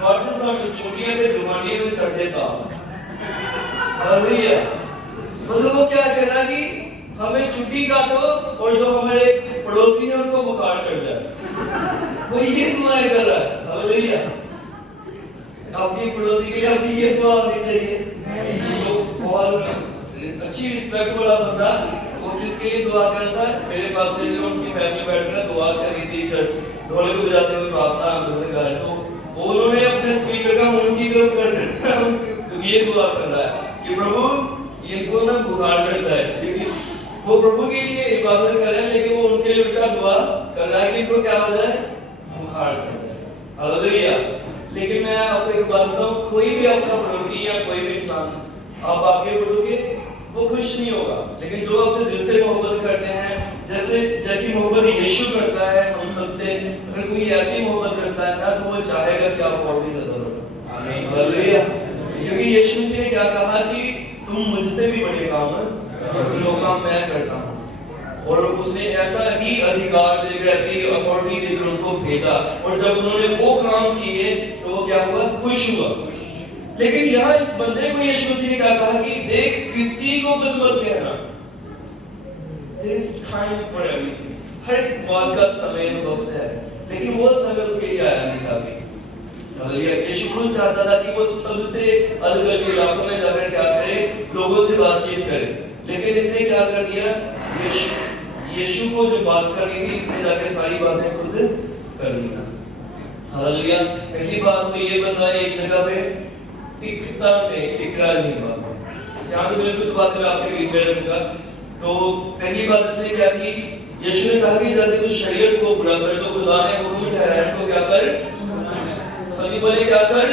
वाट सब छुट्टियां के दुकानियों में चढ़ देता। हालेलुया। मतलब वो क्या कह रहा कि हमें छुट्टी काटो और जो हमारे पड़ोसी हैं उनको बुखार चढ़ जाए। वो ये दुआएं कर रहा है। हालेलुया। आपकी पड़ोसी के लिए आपकी ये दुआ होनी चाहिए। तो बहुत अच्छी रिस्पेक्ट वाला बंदा वो किसके लिए दुआ करता है? मेरे पास से जो उनकी फैमिली बैठकर दुआ कर रही थी, ढोलक बजाते हुए प्रार्थना कर, तो उन्होंने अपने स्पीकर का उनकी तरफ कर ये दुआ कर रहा है कि प्रभु इनको ना बुखार चढ़ता है। वो प्रभु के लिए इबादत कर रहे हैं लेकिन वो उनके लिए उल्टा दुआ कर रहा है कि इनको क्या हो जाए? बुखार चढ़ जाए। हालेलुया। लेकिन मैं आपको एक बात बताऊं, कोई भी आपका पड़ोसी या कोई भी इंसान आप आगे बढ़ोगे वो खुश नहीं होगा। लेकिन जो आपसे दिल से मोहब्बत करते हैं, जैसी मोहब्बत यीशु करता है हम सबसे, अगर कोई ऐसी मोहब्बत करता है ना तो वो चाहेगा कि आप और भी ज्यादा बढ़ो। आमीन, हालेलुया। क्योंकि यीशु मसीह ने क्या कहा कि तुम मुझसे भी बड़े काम जो काम मैं करता हूँ, और उसने ऐसा ही अधिकार देकर, ऐसी अथॉरिटी देकर उनको भेजा, और जब उन्होंने वो काम किए तो वो क्या हुआ? खुश हुआ। लेकिन यहाँ इस बंदे को यीशु मसीह ने क्या कहा कि देख, किसी को कुछ मत कहना। There is time for everything. हर एक बात का समय वक्त है, लेकिन वो समय उसके लिए आया नहीं था अभी। हालेलुया। यीशु खुद चाहता था कि वो सबसे अलग अलग इलाकों में जाकर क्या करे? लोगों से बातचीत करे। लेकिन इसने क्या कर दिया? यीशु को जो बात करनी थी इसने जाके सारी बातें खुद कर ली। हालेलुया। पहली बात तो ये बंदा एक जगह पे टिकता नहीं हुआ। यहाँ पे कुछ बातें मैं आपके बीच में रखूंगा। तो पहली बात इसने क्या की? यीशु ने कहा कि जाके तू शरीयत को पूरा कर, तो खुदा ने हुक्म ठहराया को क्या कर? सभी बोले क्या कर?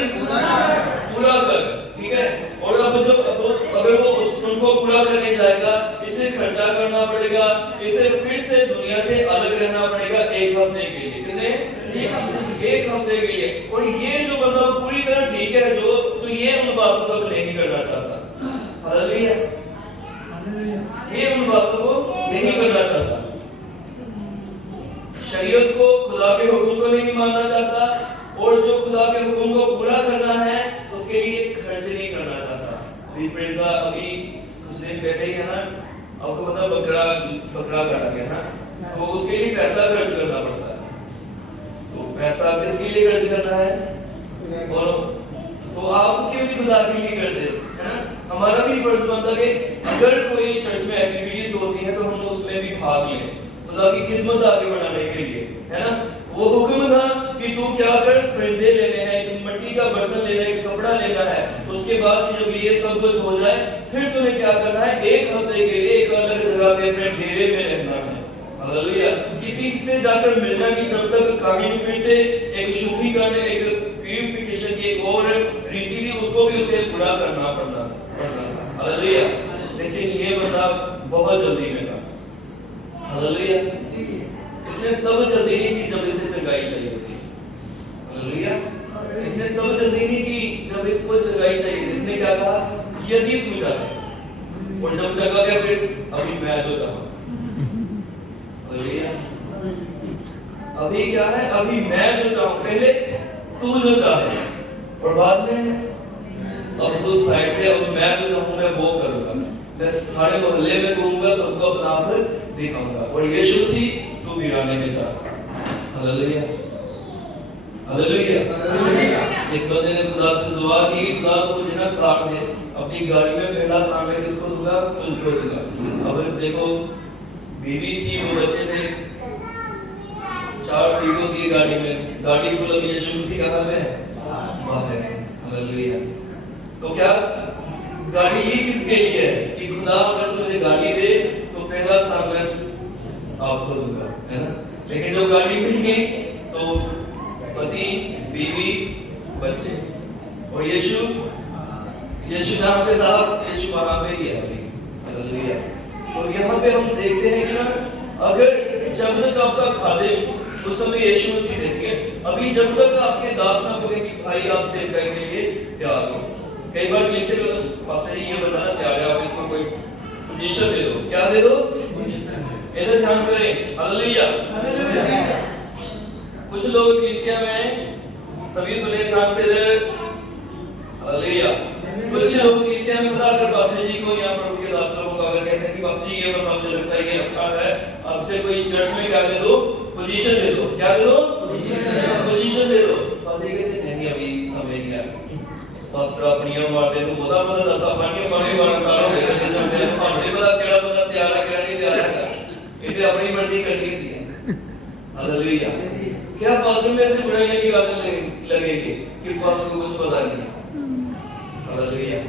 पूरा कर। ठीक है। और अब अगर वो उनको पूरा करने जाएगा, इसे खर्चा करना पड़ेगा, इसे फिर से दुनिया से अलग रहना पड़ेगा 1 हफ्ते के लिए। कितने? एक हफ्ते के लिए। और ये जो बंदा पूरी तरह ठीक है जो, तो ये उन बातों को नहीं करना चाहता। हालेलुया, ये उन बातों को नहीं करना चाहता, शरीयत को, खुदा के हुक्म को नहीं मानना चाहता, और जो खुदा के हुक्म को पूरा करना है उसके लिए खर्च नहीं करना चाहता। अभी प्रेरिता अभी कुछ दिन पहले ही है ना, आपको पता बकरा काटा गया ना, तो उसके लिए पैसा खर्च करना पड़ता है। तो पैसा किसके लिए खर्च करना है? और तो आप क्यों नहीं खुदा के लिए करते, है ना? हमारा भी फर्ज बनता है कि अगर कोई चर्च में एक्टिविटीज होती है तो हम उसमें भी भाग लें, खुदा की खिदमत आगे बढ़ाने के लिए, है ना? वो हुक्म था कि तू क्या कर, परिंदे लेने हैं, मिट्टी का बर्तन लेना है, कपड़ा लेना है, उसके बाद जब ये सब कुछ हो जाए फिर तुम्हें क्या करना है, एक हफ्ते के लिए एक अलग जगह पे अपने डेरे में रहना है। हालेलुया, किसी से जाकर मिलना नहीं, जब तक कहानी फिर से एक शुद्धिकरण, एक प्यूरिफिकेशन की एक और रीति थी, उसको भी उसे पूरा करना पड़ता। हालेलुया, लेकिन ये बंदा बहुत जल्दी में था। हालेलुया, इसने तब जल्दी नहीं की जब इसे चंगाई चाहिए थी। हालेलुया, इसने तब जल्दी नहीं की जब इसको चंगाई चाहिए थी। इसने क्या कहा, यदि तू चाहे, और जब चंगा गया फिर अभी मैं तो चाहूं। हालेलुया, अभी क्या है, अभी मैं जो चाहूं, पहले तू जो चाहे और बाद में अब तो साइड पे, अब मैं जो चाहूं मैं वो करूंगा, मैं सारे मोहल्ले में घूमूंगा, सबको अपना आप दिखाऊंगा। और यीशु मसीह तू वीराने में जा। Hallelujah, hallelujah. एक बंदे ने खुदा से दुआ की, खुदा तू मुझे ना काट दे, अपनी गाड़ी में पहला सामने किसको दूंगा, तुझको दूंगा। अब देखो, बीवी थी, वो बच्चे थे, 4 सीटों थी गाड़ी में, गाड़ी फुल, अब यीशु मसीह कहाँ है, बाहर। हालेलुया, तो क्या गाड़ी ली किसके लिए है कि खुदा अगर तुझे गाड़ी दे तो पहला सामान आपको दूंगा, है ना? लेकिन जब गाड़ी मिल गई तो पति, बीवी, बच्चे, और यीशु जहाँ पे था, यीशु वहां पे ही है अभी। हालेलुया, और यहाँ पे हम देखते हैं कि ना, अगर जब तक आपका खादिम, उस समय यीशु मसीह देंगे, अभी जब तक आपके दास ना बोले कि भाई आप सेव करने के लिए तैयार हो। कई बार किसी को पास ये बताना तैयार है, आप इसको कोई पोजीशन दे दो, क्या दे दो, इधर ध्यान करें। हालेलुया, कुछ लोग कलीसिया में, सभी सुने ध्यान से इधर। हालेलुया, कुछ लोग कलीसिया में बता कर पास्टर जी को, यहाँ प्रभु के दास लोगों को अगर कहते हैं कि पास्टर जी ये बताओ, मुझे लगता है ये अच्छा है, आपसे कोई चर्च में क्या दे दो, पोजीशन दे दो, क्या दे दो, पोजीशन दे दो। पास्टर जी कहते नहीं अभी समय नहीं आया, पास्टर आप नियम मारते हो, पता 12 साल हो गए थे, जब मैं हमने पता केड़ा बंदा तैयार है केड़ा नहीं तैयार है, इन्हें अपनी मर्जी करनी थी। हालेलुया, क्या पास्टर में से बुराइयां निकालने लगेंगे कि पास्टर को कुछ पता नहीं है। हालेलुया,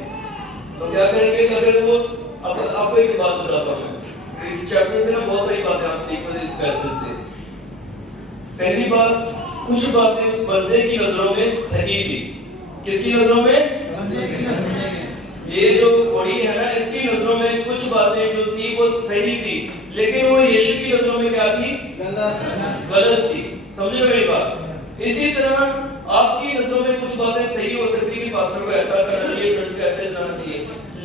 तो क्या करेंगे, अगर वो आपको एक बात बताता हूं, इस चैप्टर से ना बहुत सारी बातें आप सीख सकते हैं इस पैसेज से। पहली बात, कुछ बातें उस बंदे की नजरों में सही थी। किसकी नजरों में? ये जो घोड़ी है ना, इसकी नजरों में कुछ बातें जो थी वो सही थी, लेकिन वो यीशु की नजरों में क्या थी, गलत थी। समझे मेरी बात? इसी तरह आपकी नजरों में कुछ बातें सही हो सकती कि पास्टर को ऐसा करना चाहिए, चर्च को ऐसे जाना चाहिए,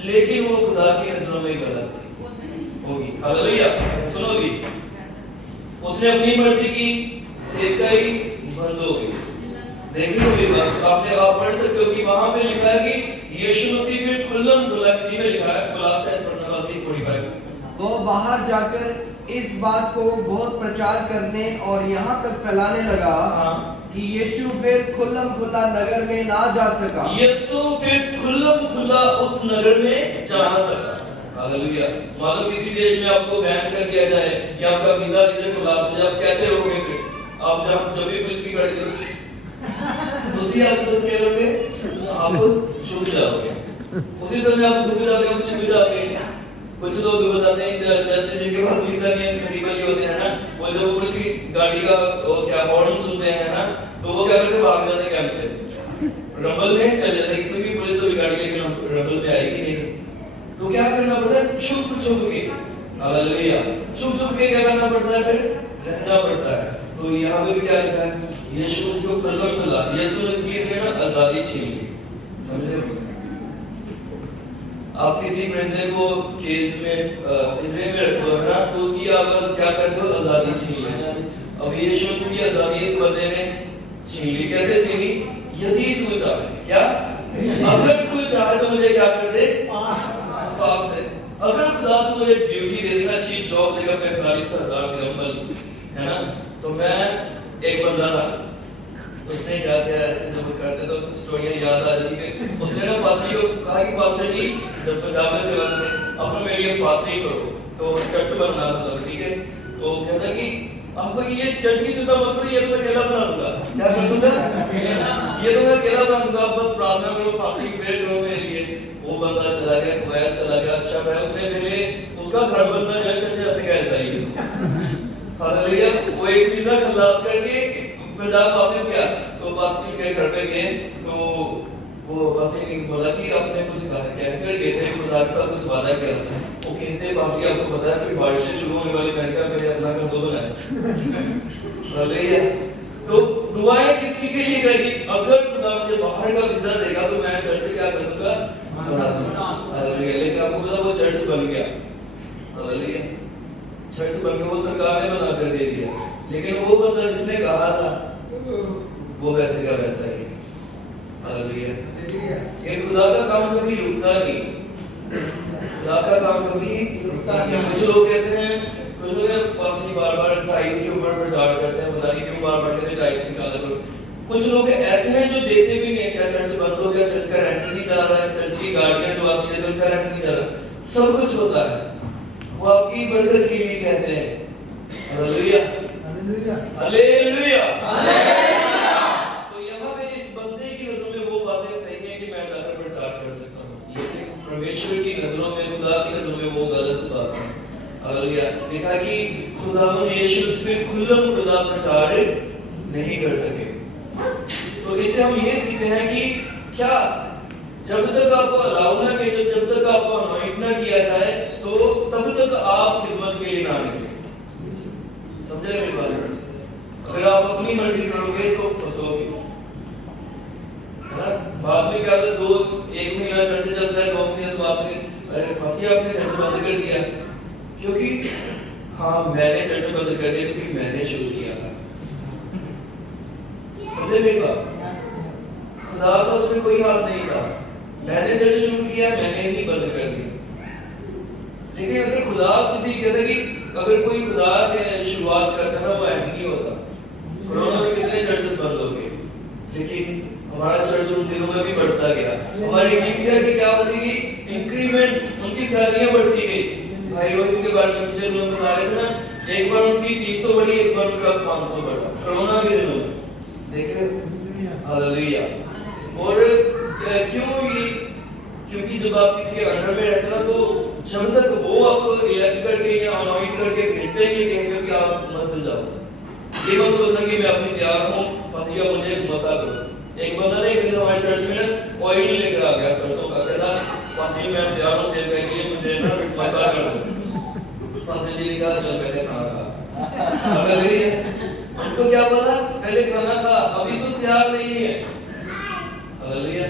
लेकिन वो खुदा की नजरों में गलत होगी। हालेलुया, सुनो भी, उसने अपनी मर्जी की, सेवकाई बंद हो गई। देखिए मेरी बात, आपने आप पढ़ सकते हो कि वहां पे लिखा है कि यीशु मसीह फिर खुल्लम खुल्ला हिंदी में लिखा है, लास्ट टाइम पढ़ना वाला 45। वो बाहर जाकर इस बात को बहुत प्रचार करने और यहाँ तक फैलाने लगा कि यीशु फिर खुल्लम खुल्ला नगर में ना जा सका। यीशु फिर खुल्लम खुल्ला उस नगर में जा ना सका। हालेलुया, मानो किसी देश में आपको बैन कर दिया जाए या आपका वीजा इधर क्लास हो जाए, आप कैसे रहोगे? फिर आप जब भी पुलिस की गाड़ी देखोगे उसी आप तो क्या करोगे, आप छुप जाओगे, उसी समय आप छुप जाओगे, आप छुप जाओगे। कुछ लोग बताते हैं जैसे जिनके पास वीजा नहीं खरीदने होते हैं ना, वो जब पुलिस की गाड़ी का वो क्या हॉर्न सुनते हैं ना, तो वो क्या करते हैं, भाग जाते हैं कैंप से, रंबल में चले जाते हैं, क्योंकि पुलिस वाली गाड़ी लेकिन रंबल में आएगी नहीं। तो क्या करना पड़ता है, छुप छुप के। हालेलुया, छुप छुप के क्या करना पड़ता है, फिर रहना पड़ता है। तो यहाँ पे भी क्या लिखा है, यीशु उसको खुला, यीशु ने इसकी से ना आजादी छीन ली। समझ रहे हो? आप किसी परिंदे को केज में पिंजरे में रखते हो ना, तो उसकी आप क्या करते हो, आजादी छीन लेते। अब यीशु की आजादी इस बंदे ने छीन ली। कैसे छीनी? यदि तू चाहे, क्या अगर तू चाहे तो मुझे क्या कर दे, पाप से। अगर खुदा तो मुझे ड्यूटी दे देना, अच्छी जॉब देगा 45,000 दिरहम, है ना, तो मैं एक बंदा था, उसने क्या किया, ऐसे जब करते तो स्टोरियां याद आ जाती है। उसने ना पास्टर को कहा कि पास्टर जी जब पंजाब में सेवा करते अपना मेरे लिए फास्टिंग करो, तो चर्च बनना था, ठीक है। तो कहता कि आपको ये चर्च की चिंता मत करो, ये तो मैं अकेला बना दूंगा। क्या कर दूंगा? ये तो मैं अकेला बना दूंगा, बस प्रार्थना करो, फास्टिंग प्रेयर करो मेरे लिए। वो बंदा चला गया, कुवैत चला गया। अच्छा मैं उसने पहले उसका घर बनता जाए जैसे कैसा ही हालेलुया, वो एक वीजा खलास करके पंजाब वापस गया। तो पास्टर के घर पे गए, तो वो पास्टर ने बोला कि आपने कुछ कहकर गए थे, खुदा के साथ कुछ वादा किया था। वो कहते बाकी आपको पता है कि बारिशें शुरू होने वाली, मैंने कहा पहले अपना घर तो बनाए। हालेलुया। तो दुआएं किसी के लिए करेगी, अगर खुदा मुझे बाहर का वीजा देगा तो मैं चर्च क्या कर दूंगा, बना दूंगा। हालेलुया। लेकिन आपको पता वो चर्च बन गया। हालेलुया। चर्च बन के वो सरकार ने बना कर दे दिया, लेकिन वो बंदा जिसने कहा था वो वैसे का वैसा ही। हालेलुया। ये खुदा का काम कभी रुकता नहीं, खुदा का काम कभी रुकता नहीं। कुछ लोग कहते हैं, कुछ लोग पास बार-बार टाइप के ऊपर प्रचार करते हैं, पता नहीं क्यों बार-बार कहते हैं टाइप निकाला करो। कुछ लोग ऐसे हैं जो देते भी नहीं है। क्या चर्च बंद हो गया, चर्च का रेंट नहीं जा रहा है, चर्च की गाड़ियां जो आती है उनका रेंट नहीं जा रहा, सब कुछ होता है, वो आपकी बरकत के लिए कहते हैं। Hallelujah, hallelujah, hallelujah. तो यहाँ पे इस बंदे की नजरों में वो बातें सही है कि मैं जाकर प्रचार कर सकता हूँ, लेकिन परमेश्वर की नजरों में, खुदा की नजरों में वो गलत बात है। हालेलुया। लिखा कि खुदावंद यीशु फिर खुल्लम खुदा प्रचार नहीं कर सके। तो इससे हम ये सीखते हैं कि क्या जब तक आपको अलाउ ना किया, जब तक आपको अनॉइंट ना किया जाए, तो तब तक आप खिदमत के लिए ना निकले। समझे मेरी बात? अगर आप अपनी मर्जी करोगे तो फंसोगे, है ना। बाद में क्या होता है, 1 महीना चलते चलता है, 2 महीने बाद में अरे फंसी, आपने चर्च बंद कर दिया। क्योंकि हाँ मैंने चर्च बंद कर दिया क्योंकि मैंने शुरू किया था। समझे मेरी बात? खुदा का उसमें कोई हाथ नहीं था, मैंने चर्च शुरू किया, मैंने ही बंद कर दिया। लेकिन अगर खुदा किसी कहता कि अगर कोई खुदा के शुरुआत करता है ना, वो एंड नहीं होता। कोरोना में कितने चर्चेस बंद हो गए, लेकिन हमारा चर्च उन दिनों में भी बढ़ता गया। हमारी कलीसिया की क्या होती गई, इंक्रीमेंट, उनकी सैलरियां बढ़ती गई। भाई रोहित के बारे में मुझे लोग बता रहे थे ना, एक बार उनकी 300 बढ़ी, एक बार उनका 500 बढ़ा कोरोना के दिनों में। देख रहे हो? हालेलुया। और क्यों ये, क्योंकि जब आप किसी के अंडर में रहते ना, तो जब तक वो आपको इलेक्ट करके या अनॉइंट करके भेजते नहीं कहीं पे कि आप मत जाओ। ये मत सोचना कि मैं अपनी तैयार हूँ, भैया मुझे मसा करो। एक बंदा ने एक दिन हमारे चर्च में ना ऑयल लेकर आ गया सरसों का, कहता पासी मैं तैयार हूँ सेव करने के लिए, मुझे ना मसा कर दो। पासी जी ने कहा चल पहले खाना खा। अगर ये उनको क्या बोला, पहले खाना खा, अभी तो तैयार नहीं है। हालेलुया।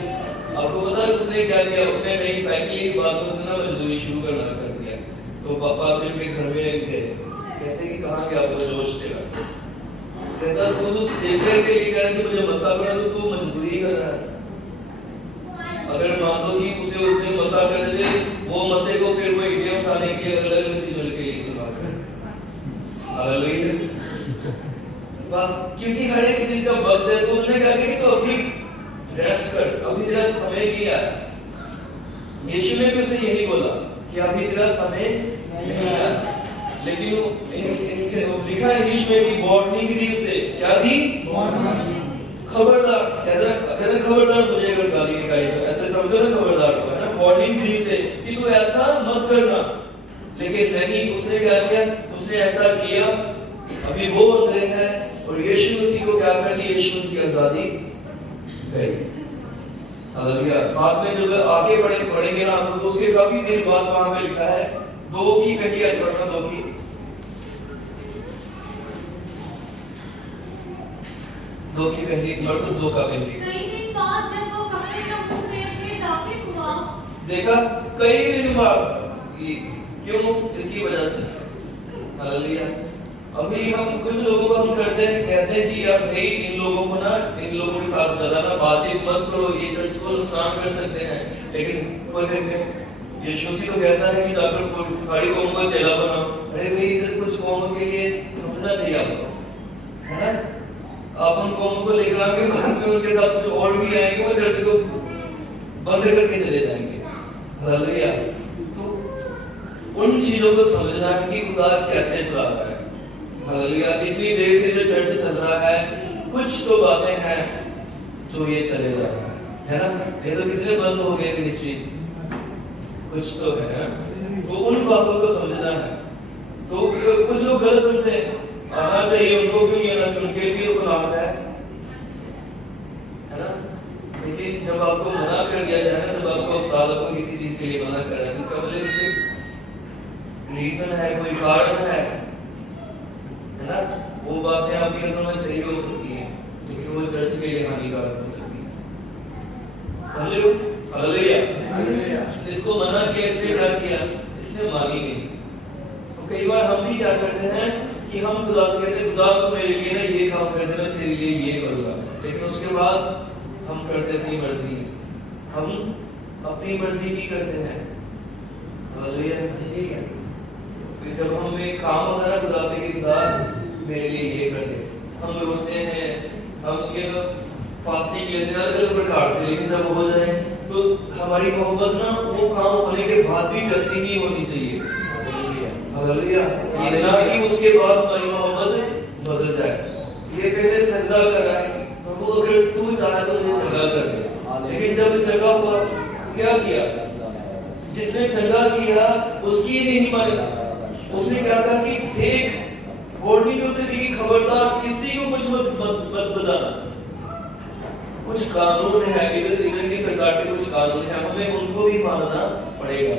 आपको पता है उसने क्या किया, उसने नई साइकिल की बात में उसने मजदूरी शुरू करना कर दिया। तो पापा सिर्फ के घर में गए, कहते कि कहाँ गया वो जोश तेरा, कहता तू सेवकर के लिए कह रहा है, मुझे मसा करा, तो तू मजदूरी कर रहा है। अगर मान लो कि उसने मसा कर दे, वो मसे को फिर वो इंडिया उठाने के लिए अलग अलग चीजों के लिए इस्तेमाल करे। हालेलुया। बस क्योंकि हर एक चीज का वक्त है, तो उसने कहा कि तो अभी रेस्ट कर, अभी तेरा समय नहीं आया। यीशु ने भी उसे यही बोला कि अभी तेरा समय नहीं आया। लेकिन वो लिखा है इंग्लिश में कि वार्निंग दी उसे, क्या दी? खबरदार। कहते खबरदार तुझे अगर गाली निकाली तो ऐसे समझो ना, खबरदार है ना। वार्निंग दी उसे कि तू ऐसा मत करना, लेकिन नहीं, उसने क्या किया, उसने ऐसा किया। अभी वो अंदर है और यीशु मसीह को क्या कर दी, यीशु मसीह की आजादी गई। हालेलुया। बाद में जब आगे पढ़ेंगे ना तो उसके काफी देर बाद वहां पे लिखा है 2 की पहली आयत पढ़ना, 2 की 2 की पहली, मरकुस 2 का पहली। कई दिन बाद जब वो कफरनहूम में फिर दाखिल हुआ, देखा कई दिन बाद, क्यों? इसकी वजह से। हालेलुया। अभी हम कुछ लोगों को हम करते हैं, कहते हैं कि यार भाई इन लोगों को ना, इन लोगों के साथ ज्यादा ना बातचीत मत करो, ये चर्च को नुकसान कर सकते हैं। लेकिन कोई यीशु मसीह को कहता है कि जाकर सारी कौम का चेला बनाओ। अरे भाई इधर कुछ कौमों के लिए समझना चाहिए आपको, है ना? आप उन कौमों को लेकर आके बाद में उनके साथ कुछ और भी आएंगे, वो चर्च को बंद करके चले जाएंगे। हालेलुया। तो उन चीजों को समझना है कि खुदा कैसे चला रहा है। हालेलुया। इतनी देर से जो चर्च चल रहा है, कुछ तो बातें हैं जो ये चले जा रहा है ना? ये तो कितने बंद हो गए मिनिस्ट्रीज, कुछ तो है ना? तो उन बातों को समझना है। तो कुछ लोग गलत समझते हैं, आना चाहिए उनको, क्यों नहीं आना चाहिए? उनके लिए तो नाम है ना? लेकिन जब आपको मना कर दिया जाए ना, जब आपको उस्ताद आपको किसी चीज के लिए मना कर रहा है, इसका मतलब उससे रीजन है, कोई कारण है ना? वो बातें आपकी नजरों में सही हो सकती हैं, लेकिन वो चर्च के लिए हानिकारक हो सकती है। समझ लो? हालेलुया। इसको मना किया, इसने क्या किया? इसने मानी नहीं। तो कई बार हम भी क्या करते हैं कि हम खुदा से कहते हैं, खुदा तो मेरे लिए ना ये काम कर दे, मैं तेरे लिए ये करूंगा, लेकिन उसके बाद हम करते अपनी मर्जी, हम अपनी मर्जी की करते हैं। हालेलुया। जब हम एक काम होता है ना खुदा से कि खुदा मेरे लिए ये कर दे, हम रोते हैं, हम ये फास्टिंग लेते हैं अलग अलग प्रकार से, लेकिन जब हो जाए तो हमारी मोहब्बत ना वो काम होने के बाद भी वैसी ही होनी चाहिए। हालेलुया। ये ना कि उसके बाद हमारी मोहब्बत बदल जाए। ये पहले सजदा कर रहा है, प्रभु अगर तू चाहे तो मुझे चंगा कर दे, लेकिन जब चंगा हुआ क्या किया? जिसने चंगा किया उसकी नहीं मानी, उसने क्या कहा कि देख, वार्निंग उसे दी, खबरदार किसी को कुछ मत बताना। कुछ कानून है, इधर की सरकार के कुछ कानून है, हमें उनको भी मानना पड़ेगा।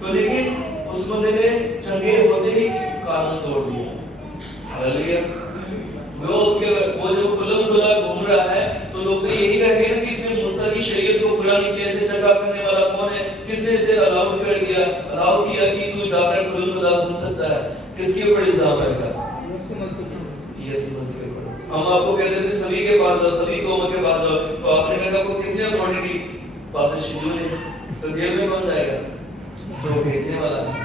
तो लेकिन उस बंदे ने चंगे होते ही कानून तोड़ दिया। हालेलुया। वो जो खुला खुला घूम रहा है, तो लोग तो यही कहेंगे ना कि इसने मूसा की शरीयत को पूरा नहीं किया, इसे चंगा करने वाला कौन है? किसने इसे अलाउ कर दिया, अलाउ किया कि तू जाकर खुला खुला घूम सकता है? किसके ऊपर इल्जाम आएगा? यीशु मसीह के ऊपर। हम आपको कहते थे सभी के पास जाओ, सभी कौमों के पास जाओ, तो आपने कहा आपको किसने अथॉरिटी? पास्टर शिजू ने। तो जेल में कौन जाएगा? जो भेजने वाला है।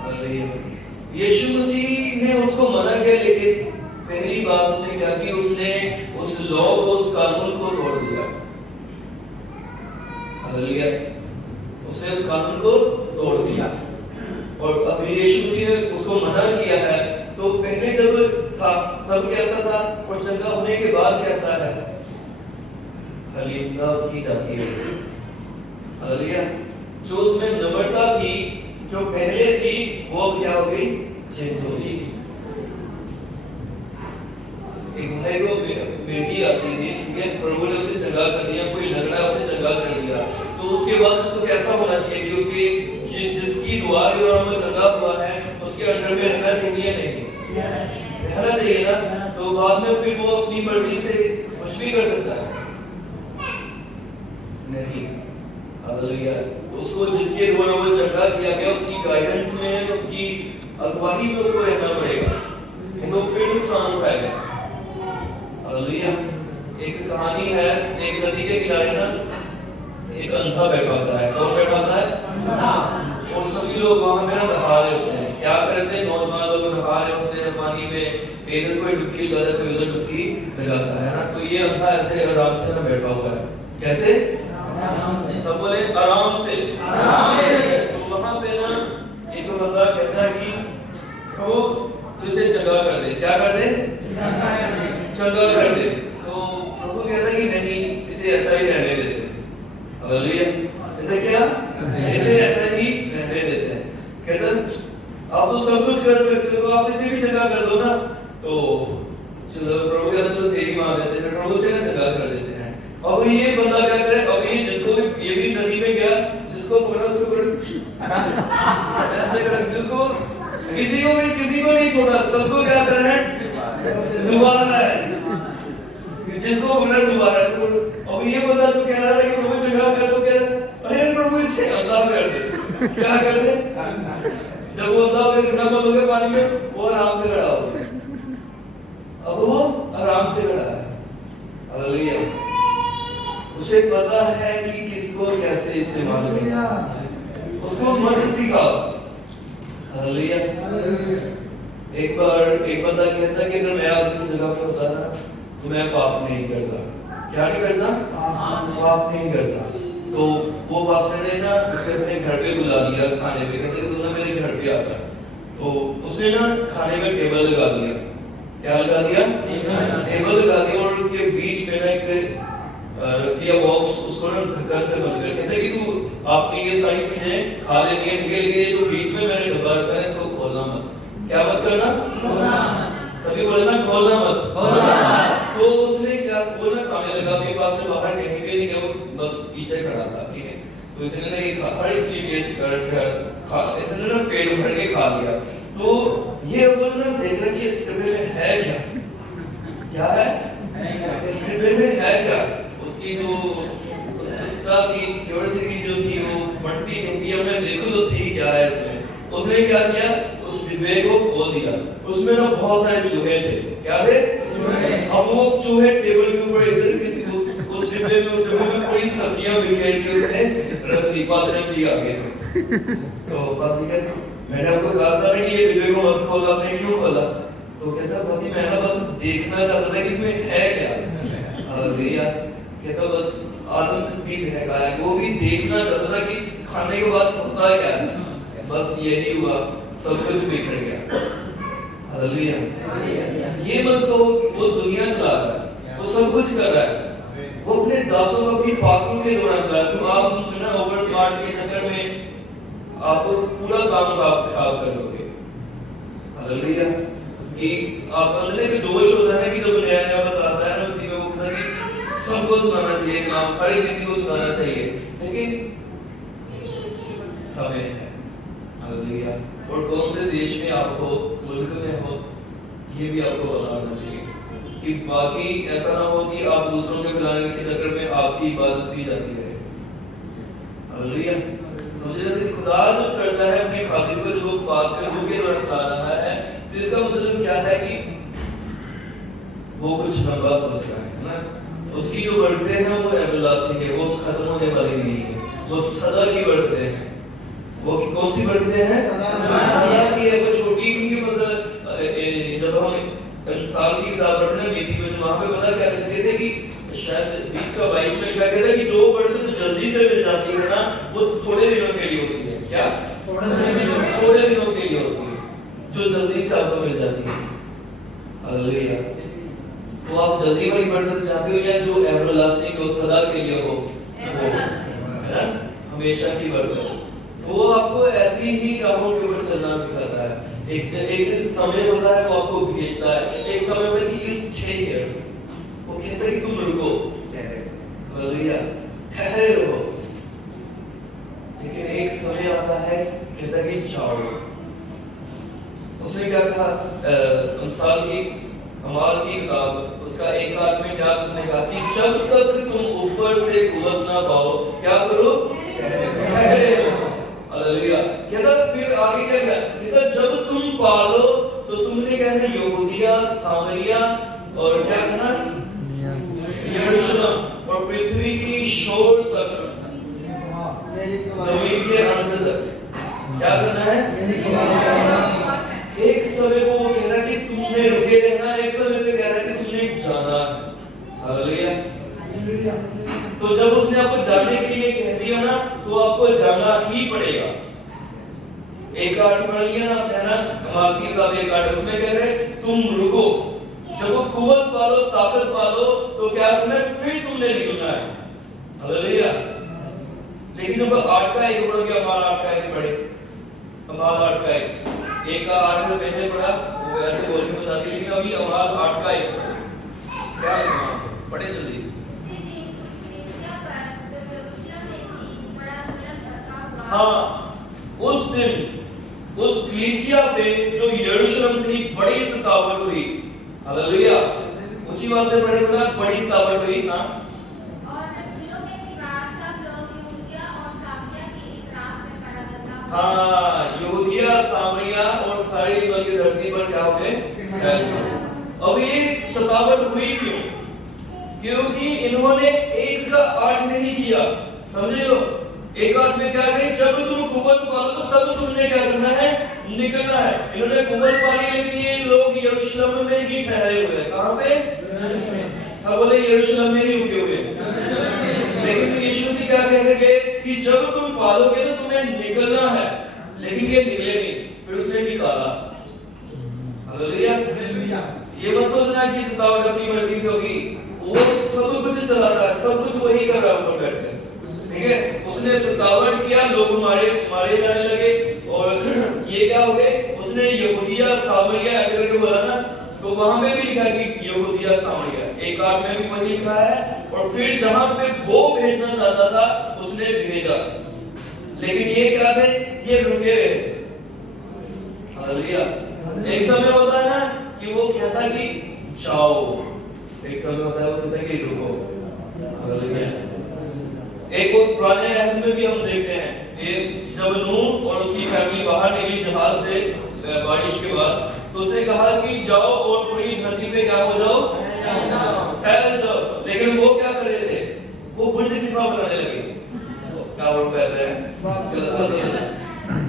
हालेलुया। यीशु मसीह ने उसको मना किया, लेकिन पहली बात उसने क्या की? उसने उस लॉ को, उस कानून को तोड़ दिया। हालेलुया। उसने उस कानून को तोड़ दिया। और अब यीशु मसीह ने उसको मना किया है, तो पहले जब था तब कैसा था और चंगा होने के बाद कैसा है? हलीमता उसकी जाती है। हालेलुया। जो उसमें नम्रता थी, जो पहले थी, वो अब क्या हो गई? चेंज हो गई। एक भाई को बेटी आती थी, ठीक है, प्रभु ने उसे चंगा कर दिया, कोई लंगड़ा उसे चंगा कर दिया, तो उसके बाद उसको कैसा होना चाहिए कि उसके जिसकी दुआ के दौरान वो चंगा हुआ है, उसके अंडर में रहना चाहिए? नहीं रहना चाहिए ना? तो बाद में फिर वो अपनी मर्जी से कुछ भी कर सकता है? नहीं। हालेलुया। उसको जिसके द्वारा वो चंगा किया गया, उसकी गाइडेंस में, उसकी अगुवाई में उसको रहना पड़ेगा, नहीं तो फिर नुकसान उठाएगा। हालेलुया। एक कहानी है, एक नदी के किनारे ना एक अंधा बैठा होता है। कौन बैठा होता है? अंधा। और सभी लोग वहां पे ना नहा रहे होते हैं। क्या करते हैं? नौजवान लोग नहा रहे होते हैं पानी में, इधर कोई डुबकी लगाता है, कोई उधर डुबकी लगाता है ना। तो ये अंधा ऐसे आराम से ना बैठा हुआ है। कैसे? आराम से। सब बोले आराम से। तो वहां पे ना एक बंदा कहता है कि प्रभु तुझे चंगा कर दे। क्या कर दे? चंगा कर दे। तो प्रभु कहता है कि नहीं, इसे ऐसा ही रहने देते। हालेलुया। ऐसे क्या? इसे ऐसा ही रहने देते हैं। कहता आप तो सब कुछ कर सकते हो, आप इसे भी चंगा कर दो ना। तो चलो प्रभु कहता चलो तेरी मान देते हैं, प्रभु से ना चंगा कर देते हैं। अब ये बंदा क्या करे? अब ये जिसको ये भी नदी में गया, जिसको पकड़ा उसको पकड़ ऐसे कर, जिसको किसी को नहीं छोड़ा, सबको क्या कर रहे हैं? डुबा रहा है। जिसको ब्लड डुबा रहा है तो अब ये बंदा तो कह रहा है कि प्रभु झगड़ा कर, तो कह रहा है अरे प्रभु इससे अल्लाह कर दे। क्या कर दे? जब वो अल्लाह के दिखना बंद हो गया पानी में, वो आराम से खड़ा हो गया। अब वो आराम से खड़ा है। हालेलुया। उसे पता है कि किसको कैसे इस्तेमाल करना है, उसको मत सिखाओ। हालेलुया। एक बार एक बंदा कहता कि अगर मैं आपकी जगह पे होता ना तो मैं पाप नहीं करता। क्या नहीं करता? पाप नहीं करता। तो वो पास्टर ने ना उसे अपने घर पे बुला लिया खाने पे, कहते तू ना मेरे घर पे आता। तो उसने ना खाने का टेबल लगा दिया। क्या लगा दिया? टेबल लगा दिया और उसके बीच में ना एक रख दिया बॉक्स, उसको ना ढक्कन से बंद कर। कहते कि तू आपने ये सारी चीजें खा लेनी है, निकल गई, जो बीच में मैंने डब्बा रखा है इसको खोलना मत। क्या मत करना? खोलना मत। सभी बोले ना खोलना मत, खोलना मत। तो उसने क्या बोला, खाने लगा, मेरे पास से बाहर कहीं भी नहीं गया, वो बस पीछे खड़ा था। ठीक है, तो इसने ना ये हर एक चीज टेस्ट कर इसने ना पेट भर के खा लिया। तो ये अब ना देख रहा कि इस डब्बे में है क्या? क्या है इस डब्बे में? है क्या? उसकी जो उत्सुकता थी, क्यूरियोसिटी जो थी वो बढ़ती नहीं थी। अब मैं देखूं तो सही क्या है इसमें। उसने क्या किया, उस डिब्बे को खोल दिया। उसमें ना बहुत सारे चूहे थे। क्या थे? चूहे। अब वो चूहे टेबल के ऊपर इधर किसी उस डिब्बे में, उस डिब्बे में पूरी सब्जियां बिखेर के उसने रख दी। पास्टर जी आ गए तो पास्टर कहते मैंने आपको कहा था ना कि ये डिब्बे को मत खोलो, आपने क्यों खोला? तो कहता बाजी मैं ना बस देखना चाहता था कि इसमें है क्या। हालेलुया। कहता बस आदम भी बहकाया, वो भी देखना चाहता था कि खाने के बाद होता क्या है। बस यही हुआ, सब कुछ बिखर गया। हालेलुया। ये मत कहो वो दुनिया चला रहा है, वो सब कुछ कर रहा है, वो अपने दासों को अपनी पाकों के दौरान चला। तो आप ना ओवर स्मार्ट के चक्कर में आप पूरा काम का खराब कर दोगे। हालेलुया। कि आप अंदर के जोश होता है कि जो नया नया बताता है ना, उसी में वो कहता है कि सबको सुनाना चाहिए काम, हर किसी को सुनाना चाहिए, लेकिन समय है। हालेलुया। और कौन से देश में आप हो, मुल्क में हो, ये भी आपको पता होना चाहिए कि बाकी ऐसा ना हो कि आप दूसरों के खिलाने के चक्कर में आपकी इबादत भी जाती रहे। हालेलुया। समझे ना कि खुदा जो करता है अपने खातिर को जो बात कर जो के रखा रहा है, तो इसका मतलब क्या है कि वो कुछ लंबा सोच रहा है ना। उसकी जो बर्थडे है ना वो एवरलास्टिंग है, वो खत्म होने वाली नहीं है, वो सदा की बर्थडे है। वो कौन सी बर्थडे है? सदा की है। वो छोटी नहीं है। मतलब जब हम साल की किताब पढ़ते हैं नीति में, वहां पे पता क्या लिखते थे कि शायद 20 का 22 में क्या कहता है कि जो बर्थडे तो जल्दी से मिल जाती है ना, वो थोड़े दिनों के लिए होती है। क्या? थोड़े दिनों के लिए होती है, जो जल्दी से आपको मिल जाती है। हालेलुया। तो आप जल्दी वाली बर्थडे चाहते हो या जो एवरलास्टिंग हो, सदा के लिए हो, है ना, हमेशा की बर्थडे। तो वो आपको ऐसी ही राहों के ऊपर चलना सिखाता है। एक समय होता है वो आपको भेजता है, एक समय होता है कि यू स्टे हियर, वो कहता है कि तुम रुको, हालेलुया, ठहरे रहो। लेकिन एक समय आता है कहता है कि जाओ। उसने क्या कहा? अमाल की किताब उसका 1 में क्या उसने कहा कि जब तक तुम ऊपर से कुव्वत ना पाओ क्या करो? ठहरे रहो। हालेलुया। कहता फिर आगे क्या कहा? कहता जब तुम पालो तो तुमने कहना यहूदिया, सामरिया और क्या कहना? यरूशलेम और पृथ्वी की शोर तक, जमीन के अंत तक क्या करना है? एक समय को वो कह रहा है कि तुमने रुके रहना, एक समय पे कह रहा है कि तुमने जाना है। हालेलुया। तो जब उसने आपको जाने के लिए कह दिया ना, तो आपको जाना ही पड़ेगा। 1:8 पढ़ लिया ना आपने, है ना, अमाल की किताब 1:8, उसमें कह रहे तुम रुको, जब वो कुव्वत पालो, ताकत पालो, तो क्या करना है? फिर तुमने निकलना है। हालेलुया। लेकिन जब 8 का 1 पढ़ोगे, अमाल 8 का 1 पढ़े, अमाल 8 का 1 का 8 में पहले पढ़ा, वो ऐसे बोल के बता दिया, लेकिन अभी अमाल 8 का 1 क्या पढ़े जल्दी। हाँ, उस दिन उस कलीसिया पे जो यरूशलेम थी बड़ी सतावट हुई। हालेलुया। ऊंची बात से पढ़े ना, बड़ी सतावट हुई। हाँ, और रसूलों के सिवा सब लोग यहूदिया और सामरिया की इतराफ में पड़ा था। हाँ, यहूदिया, सामरिया और सारी बल्कि धरती पर क्या हो गए, फैल गए। अब ये सतावट हुई क्यों? क्योंकि इन्होंने एक का आठ नहीं किया, समझे लो। एक आठ में क्या करें, जब तुम कुव्वत पालो तो तब तुमने क्या करना है, निकलना है। इन्होंने कुव्वत पाली, लेकिन ये लोग यरूशलेम में ही ठहरे हुए हैं। कहाँ पे? सब बोले यरूशलेम में ही रुके हुए हैं। लेकिन यीशु मसीह क्या कह रहे गए कि जब तुम पालोगे तो तुम्हें निकलना है, लेकिन ये निकले नहीं, फिर उसने निकाला। हालेलुया। ये मत सोचना कि सतावट अपनी मर्जी से होगी, वो सब कुछ चलाता है, सब कुछ वही कर रहा है ऊपर बैठकर, ठीक है। उसने सतावट किया, लोग मारे जाने लगे, और ये क्या हो गए, उसने यहूदिया सामरिया ऐसे करके बोला ना, तो वहां पे भी लिखा कि यहूदिया सामरिया, एक आध में भी वही लिखा है। और फिर जहां पे वो भेजना चाहता था उसने भेजा, लेकिन ये क्या थे, ये रुके रहे। हालेलुया। एक समय होता है ना कि वो कहता कि जाओ, एक समय होता है वो कहता है कि रुको। हालेलुया। एक और पुराने अहद में भी हम देखते हैं, ये जब नूह और उसकी फैमिली बाहर निकली जहाज से बारिश के बाद, तो उसने कहा कि जाओ और पूरी धरती पे क्या हो जाओ, फैल जाओ। लेकिन वो क्या कर रहे थे, वो बुर्ज खलीफा बनाने लगे। क्या वो कहते हैं,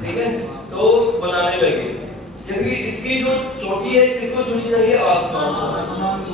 ठीक है, तो बनाने लगे, क्योंकि इसकी जो चोटी है किसको चुनी चाहिए, आसमान को।